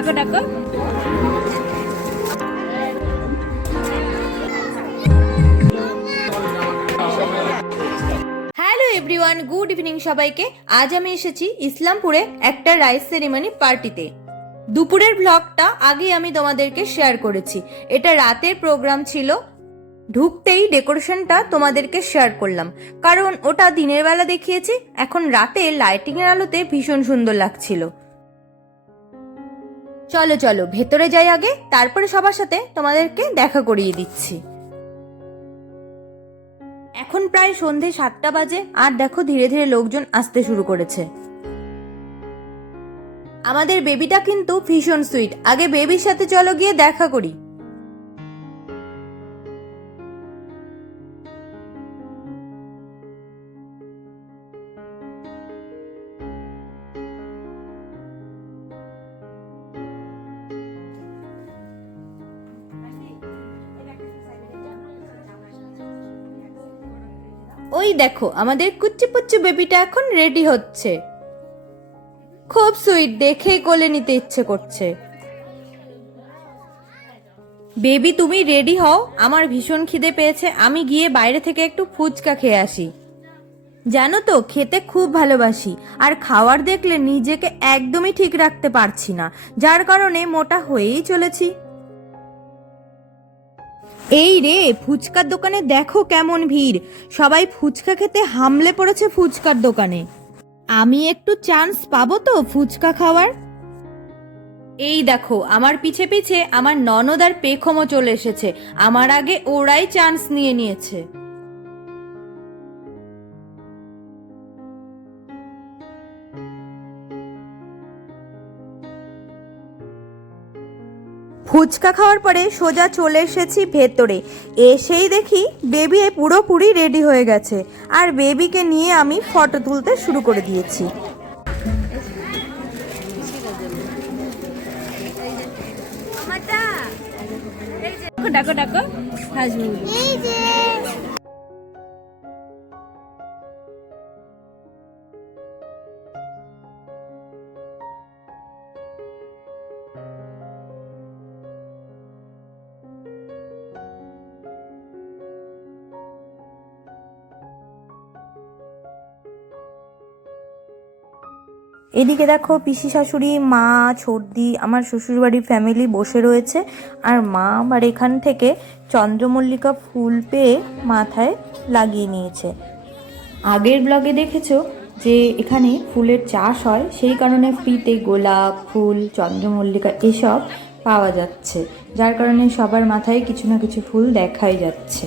ডাকো ডাকো। Hello everyone good evening সবাইকে। আজ আমি এসেছি ইসলামপুরে একটা রাইস সেরিমনি পার্টিতে দুপুরের ব্লগটা আগে আমি তোমাদেরকে শেয়ার করেছি। এটা রাতের প্রোগ্রাম ছিল। ঢুকতেই ডেকোরেশনটা তোমাদেরকে শেয়ার করলাম। কারণ ওটা দিনের বেলা দেখিয়েছি, এখন রাতে লাইটিং এর আলোতে ভীষণ সুন্দর লাগছিল। চলো চলো, ভেতরে যাই আগে, তারপরে সবার সাথে তোমাদেরকে দেখা করিয়ে দিচ্ছি। এখন প্রায় সন্ধে সাতটা বাজে, আর দেখো ধীরে ধীরে লোকজন আসতে শুরু করেছে। আমাদের বেবিটা কিন্তু ভীষণ সুইট আগে বেবির সাথে চলো গিয়ে দেখা করি। ওই দেখো, আমাদের কুচ্চু পুচ্চু বেবিটা এখন রেডি হচ্ছে। খুব সুইট দেখে কোলে নিতে ইচ্ছে করছে। বেবি তুমি রেডি হও? আমার ভীষণ খিদে পেয়েছে, আমি গিয়ে বাইরে থেকে একটু ফুচকা খেয়ে আসি। জানো তো, খেতে খুব ভালোবাসি, আর খাওয়ার দেখলে নিজেকে একদমই ঠিক রাখতে পারছি না, যার কারণে মোটা হয়েই চলেছি। এই রে, ফুচকার দোকানে দেখো কেমন ভিড়। সবাই ফুচকা খেতে হামলে পড়েছে ফুচকার দোকানে। আমি একটু চান্স পাবো তো ফুচকা খাওয়ার? এই দেখো, আমার পিছে পিছে আমার ননদ আর পেখমও চলে এসেছে। আমার আগে ওরাই চান্স নিয়ে নিয়েছে। ফুচকা খাওয়ার পরে সোজা চলে এসেছি ভেতরে। এসেই দেখি বেবি পুরোপুরি রেডি হয়ে গেছে। আর বেবিকে নিয়ে আমি ফটো তুলতে শুরু করে দিয়েছি। ডাকো ডাকো হাজবুল এদিকে দেখো পিসি শাশুড়ি, মা ছর্দি আমার শ্বশুরবাড়ির ফ্যামিলি বসে রয়েছে। আর মা আবার এখান থেকে চন্দ্রমল্লিকা ফুল পেয়ে মাথায় লাগিয়ে নিয়েছে। আগের ব্লগে দেখেছ যে এখানে ফুলের চাষ হয়? সেই কারণে ফ্রিতে গোলাপ ফুল, চন্দ্রমল্লিকা এসব পাওয়া যাচ্ছে। যার কারণে সবার মাথায় কিছু না কিছু ফুল দেখাই যাচ্ছে।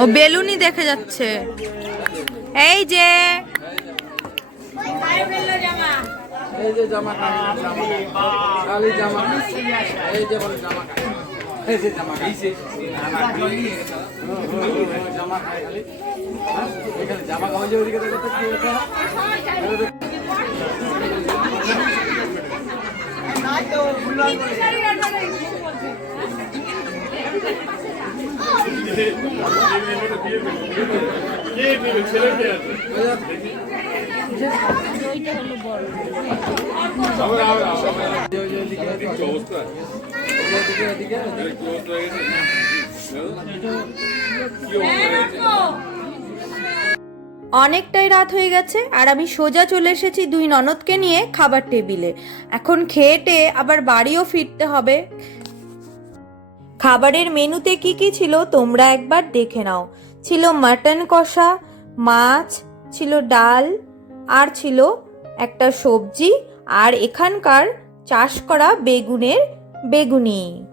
ও বেলুনই দেখে যাচ্ছে। এই যে। এই যে জামা কাপড়, জামা এই যে বলে জামা এই যে জামা জামা খাই খালি? এখানে জামা কাপড় ওদিকে দেখো কি হচ্ছে? অনেকটাই রাত হয়ে গেছে আর আমি সোজা চলে এসেছি দুই ননদকে নিয়ে খাবার টেবিলে। এখন খেয়ে আবার বাড়িও ফিরতে হবে। খাবারের মেনুতে কি কি ছিল তোমরা একবার দেখে নাও। ছিল মাটন কষা, মাছ, ছিল ডাল, আর ছিল একটা সবজি, আর এখানকার চাষ করা বেগুনের বেগুনি।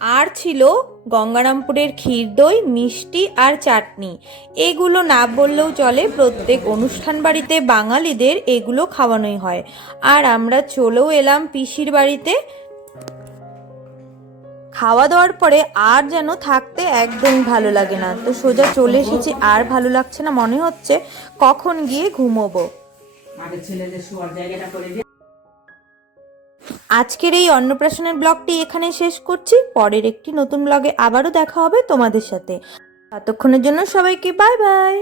আর ছিল গঙ্গারামপুরের ক্ষীর দই, মিষ্টি আর চাটনি। এগুলো না বললেও চলে, প্রত্যেক অনুষ্ঠান বাড়িতে বাঙালিদের এগুলো খাওয়ানোই হয়। আর আমরা চলেও এলাম পিসির বাড়িতে খাওয়া দাওয়ার পরে আর যেন থাকতে একদম ভালো লাগে না। তো সোজা চলে এসেছি আর ভালো লাগছে না। মনে হচ্ছে কখন গিয়ে ঘুমোবো। আজকের এই অন্নপ্রাশনের ব্লগটি এখানে শেষ করছি। পরের একটি নতুন ব্লগে আবারও দেখা হবে তোমাদের সাথে। ততক্ষণের জন্য সবাইকে বাই বাই।